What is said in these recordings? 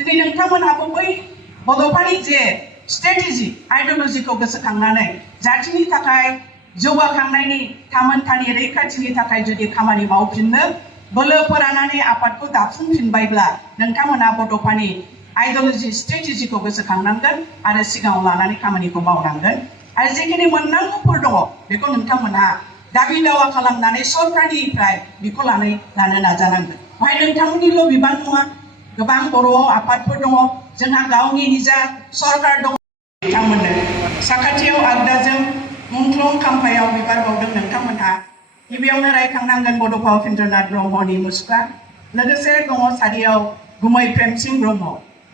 दिनै नोंथांमोनहाबो बै बड'फानि जे स्ट्रेटेजि आइडिय'लजिखौ गोसोखांनानै जाथिनि थाखाय जौगाखांनायनि थामोनथानि रैखाथिनि थाखाय जुदि खामानि मावफिननो बोलो फोरानानै आफादखौ दाफुंफिनबायब्ला नोंथांमोना बड'फानि आइडिय'लजि स्ट्रेटेजिखौ गोसोखांनांगोन आरो सिगाङाव लानानै खामानिखौ मावनांगोन आरो जेखिनि मोननांगौफोर दङ बेखौ नोंथांमोनहा दाबि दावा खालामनानै सरकारनिफ्राय बिखौ लानो नाजानांगोन। बेवहाय नोंथांमोननिल' बिबान नङा, गोबां बर' आफादफोर दङ, जोंहा गावनि निजा सरकार दङ। बिथांमोननो साखाथियाव आगदाजों मुंख्लं खाम्फायाव बिबार बावदों नोंथांमोनहा गिबियावनो रायखांनांगोन बड'फा उपेन्द्रनाथ ब्रह्मनि मुसुखा, लोगोसे दङ सारियाव गुमै प्रेमसिं ब्रह्म।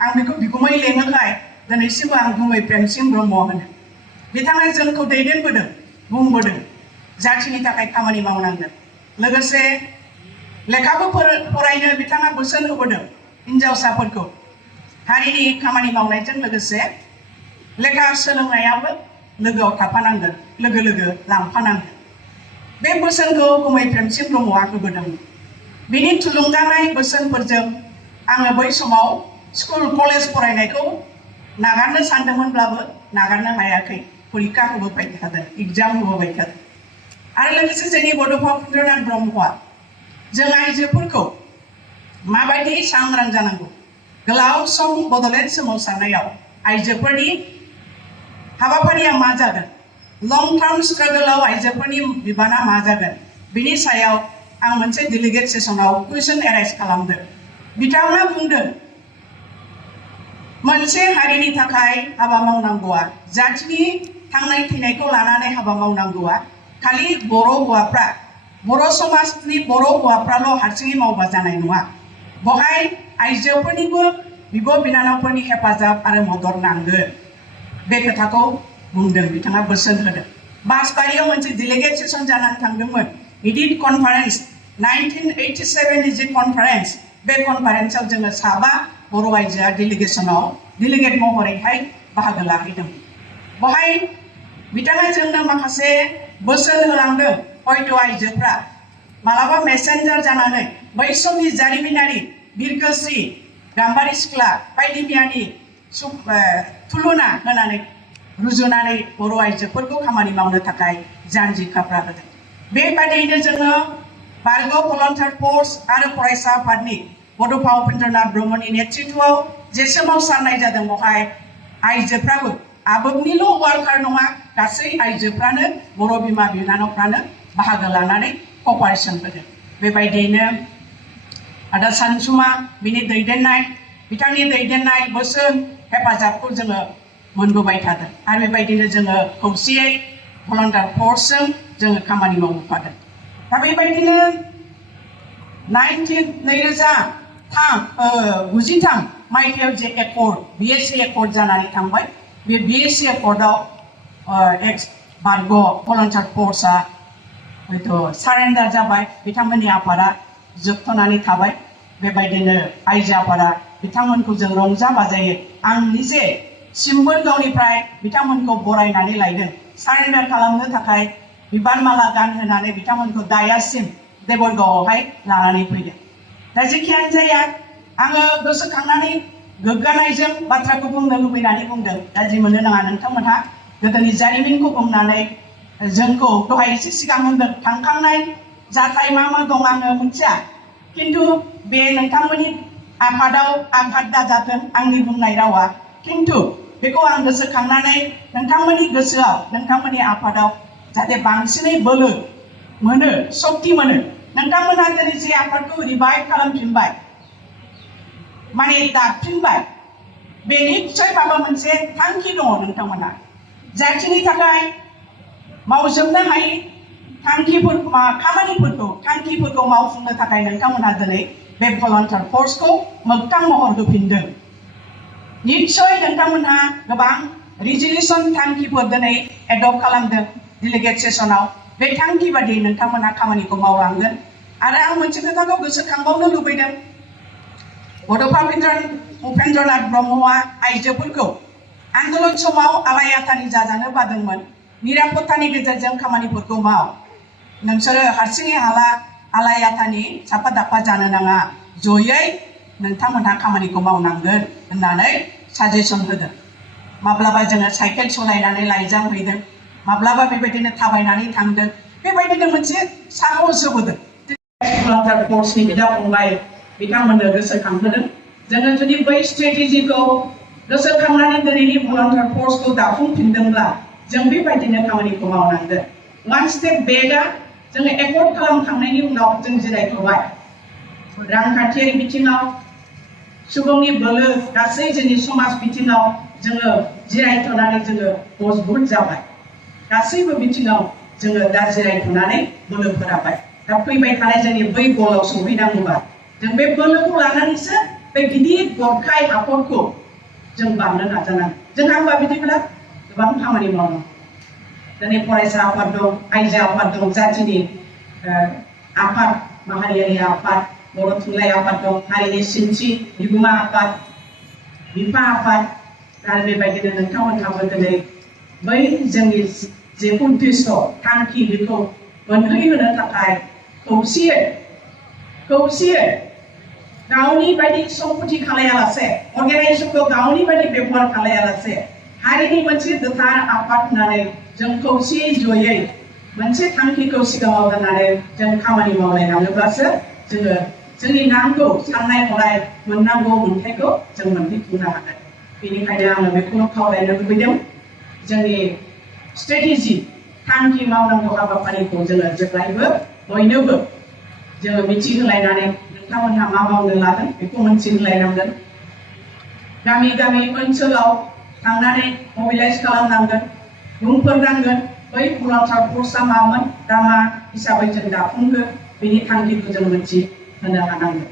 आं बेखौ बिगुमै लेङोखाय दिनैसिमबो आं गुमै प्रेमसिं ब्रह्म होनो। बिथाङा जोंखौ दैदेनबोदों, बुंबोदों जाथिनि थाखाय खामानि मावनांगोन, लोगोसे लेखाबो फरायनो बिथाङा बोसोन होबोदों हिन्जावसाफोरखौ हारिनि खामानि मावनायजों लोगोसे लेखा सोलोंनायाबो लोगोआव थाफानांगोन, लोगो लोगो लांफानांगोन। बे बोसोनखौ गुमै प्रेमसिं ब्रह्मआ होबोदों। बिनि थुलुंगानाय बोसोनफोरजों आङो बै समाव स्कुल कलेज फरायनायखौ नागारनो सानदोंमोनब्लाबो नागारनो हायाखै, परिखा होबोबाय थादों, एग्जाम होबोबाय थादों। आरो लोगोसे जोंनि बड'फा उपेन्द्रनाथ ब्रह्मआ जों आइजोफोरखौ माबायदि सांग्रां जानांगौ, गोलाव सम बड'लेण्ड सोमावसारनायाव आइजोफोरनि हाबाफारिया मा जागोन, लं टार्म स्ट्रागोलाव आइजोफोरनि बिबाना मा जागोन, बिनि सायाव आं मोनसे डेलिगेट सेसनाव कुइसन एराइज खालामदों। बिथाङा बुंदों मोनसे हारिनि थाखाय हाबा मावनांगौआ, जाथिनि थांनाय थैनायखौ लानानै हाबा मावनांगौआ खालि बर' हौवाफ्रा, बर' समाजनि बर' हौवाफ्राल' हारसिङै मावबा जानाय नङा, बेवहाय आइजोफोरनिबो बिब' बिनानावफोरनि हेफाजाब आरो मदद नांगोन। बे खोथाखौ बुंदों, बिथाङा बोसोन होदों। बासबारियाव मोनसे डेलिगेट सेसन जानानै थांदोंमोन, इडिट कनफारेन्स 1987 जि कनफारेन्स, बे कनफारेन्सआव जोङो 7 बर' आइजोआ डेलिगेट महरैहाय बाहागो लाहैदों। बेवहाय बिथाङा जोंनो माखासे बोसोन होलांदों। हयथ' आइजोफ्रा मालाबा मेसेन्जार जानानै बै समनि जारिमिनारि बिरगोस्रि गाम्बारि सिख्ला बायदि मैयानि थुलुना होनानै रुजुनानै बर' आइजोफोरखौ खामानि मावनो थाखाय जानजि खाफ्रा होदों। बेबायदियैनो जोङो बारग' भलन्टियार फर्स आरो फरायसा आफादनि बड'फा उपेन्द्रनाथ ब्रह्मनि नेतृत्वआव जे सोमावसारनाय जादों, बेवहाय आइजोफ्राबो आबोबनिल' वार्कार नङा, गासै आइजोफ्रानो बर' बिमा बिनानावफ्रानो बाहागो लानानै कपारेसन होदों। बेबायदियैनो आदा सानसुमा बिनि दैदेननाय, बिथांनि दैदेननाय बोसोन हेफाजाबखौ जोङो मोनबोबाय थादों आरो बेबायदिनो जोङो खौसेयै भलन्टियार फर्सजों जोङो खामानि मावबोफादों। दा बेबायदिनो 1993 मायथाइयाव जे एकर्ड BSc एकर्ड जानानै थांबाय, बे BSc एकर्डआव बारग' भलन्टियार फर्सआ हयथ' सारेन्डार जाबाय, बिथांमोननि आफादा जोबथ'नानै थाबाय। बेबायदिनो आइजो आफादा बिथांमोनखौ जों रंजा बाजायै आं निजे सिम्बोलगावनिफ्राय बिथांमोनखौ बरायनानै लायदों, सारेन्डार खालामनो थाखाय बिबार माला गानहोनानै बिथांमोनखौ दायासिम देबरगावआवहाय लानानै फैदों। दा जेखियानो जाया, आङो गोसोखांनानै गोग्गानायजों बाथ्राखौ बुंनो लुबैनानै बुंदों। गाज्रि मोननो नाङा नोंथांमोनहा, गोदोनि जारिमिनखौ बुंनानै जोंखौ दहाय एसे सिगां होनदों थांखांनाय जाथाय मा दं आङो मिथिया, खिन्थु बे नोंथांमोननि आफादाव आघात दाजाथों आंनि बुंनाय रावा, खिन्थु बेखौ आं गोसोखांनानै नोंथांमोननि गोसोआव, नोंथांमोननि आफादाव जाहाथे बांसिनै बोलो मोनो, शक्ति मोनो। नोंथांमोनहा दिनै जे आफादखौ रिभाइभ खालामफिनबाय, माने दाफिनबाय, बे निश्चय माबा मोनसे थांखि दङ नोंथांमोनहा, जाथिनि थाखाय मावजोबनो हायै थांखिफोरखौ मावफुंनो थाखाय नोंथांमोनहा दिनै बे भलन्टियार फर्सखौ मोगथां महर होफिनदों। निश्चय नोंथांमोनहा गोबां रिजलिउसन थांखिफोर दिनै एडप्ट खालामदों डेलिगेट सेसनाव, बे थांखि बादियै नोंथांमोनहा खामानिखौ मावलांगोन। आरो आं मोनसे खोथाखौ गोसोखांबावनो लुबैदों, बड'फा उपेन्द्रनाथ ब्रह्मआ आइजोफोरखौ आन्दलन समाव आलायाथानि जाजानो बादोंमोन, निरापत्तानि गेजेरजों खामानिफोरखौ माव, नोंसोरो हारसिङै हाला आलायाथानि साफा दाफा जानो नाङा, जयै नोंथांमोनहा खामानिखौ मावनांगोन होननानै साजेसन होदों। माब्लाबा जोङो साइकेल सालायनानै लाइजाम हैदों, माब्लाबा बेबायदिनो थाबायनानै थांदों, बेबायदिनो मोनसे साहस होबोदों। भलान्टियार फर्सनि बिदा फंबाय बिथांमोननो गोसोखांहोदों। जोङो जुदि बै स्ट्रेटेजिखौ गोसोखांनानै दिनैनि भलान्टियार फर्सखौ दाफुंफिनदोंब्ला जों बेबायदिनो खामानिखौ मावनांगोन। वान स्टेप बेकआ जोङो एकर्ड खालामखांनायनि उनाव जों जिरायथ'बाय। रांखान्थियारि बिथिङाव, सुबुंनि बोलो, गासै जोंनि समाज बिथिङाव जोङो जिरायथ'नानै जोङो मजबुत जाबाय। गासैबो बिथिङाव जोङो दा जिरायथ'नानै बोलो फोराबाय। दा फैबाय थानाय जोंनि बै गलाव सौहैनांगौबा जों बे बोलोखौ लानानैसो बे गिदिर गरखाय हाखरखौ जों बारनो नाजानांगोन। जोंहा होनबा बिदिब्ला गोबां खामानि मावनांगौ। दिनै फरायसा आफाद दं, आइजो आफाद दं, जाथिनि आफाद, माहारियारि आफाद, बर' थुनलाइ आफाद दं, हारिनि सिनस्रि बिगुमा आफाद, बिफा आफाद, आरो बेबायदिनो नोंथांमोनहाबो दिनै बै जोंनि जे उद्देश्य थांखि बेखौ मोनहैहोनो थाखाय खौसेयै गावनि बायदि सम्पति खालायालासे, अर्गानाइजेसनखौ गावनि बायदि बेबहार खालायालासे हारिनि मोनसे गोथार आफाद होननानै जों खौसेयै जयै मोनसे थांखिखौ सिगाङाव दोननानै जों खामानि मावलायलाङोब्लासो जोङो जोंनि नांगौ साननाय हनाय मोननांगौ मोन्थायखौ जों मोनहैफुंनो हागोन। बेनिखायनो आङो बेखौनो खावलायनो लुबैदों, जोंनि स्ट्रेटेजि थांखि मावनांगौ हाबाफारिखौ जोङो जेब्लायबो बयनोबो जोङो मिथिहोलायनानै नोंथांमोनहा मा मावनो लादों बेखौ मिथिहोलायनांगोन। गामि गामि ओनसोलाव थांनानै मबिलाइज खालामनांगोन, बुंफोरनांगोन बै भलान्टियार फर्सआ मामोन, दा मा हिसाबै जों दाफुंगोन, बेनि थांखिखौ जों मिथिहोनो हानांगोन।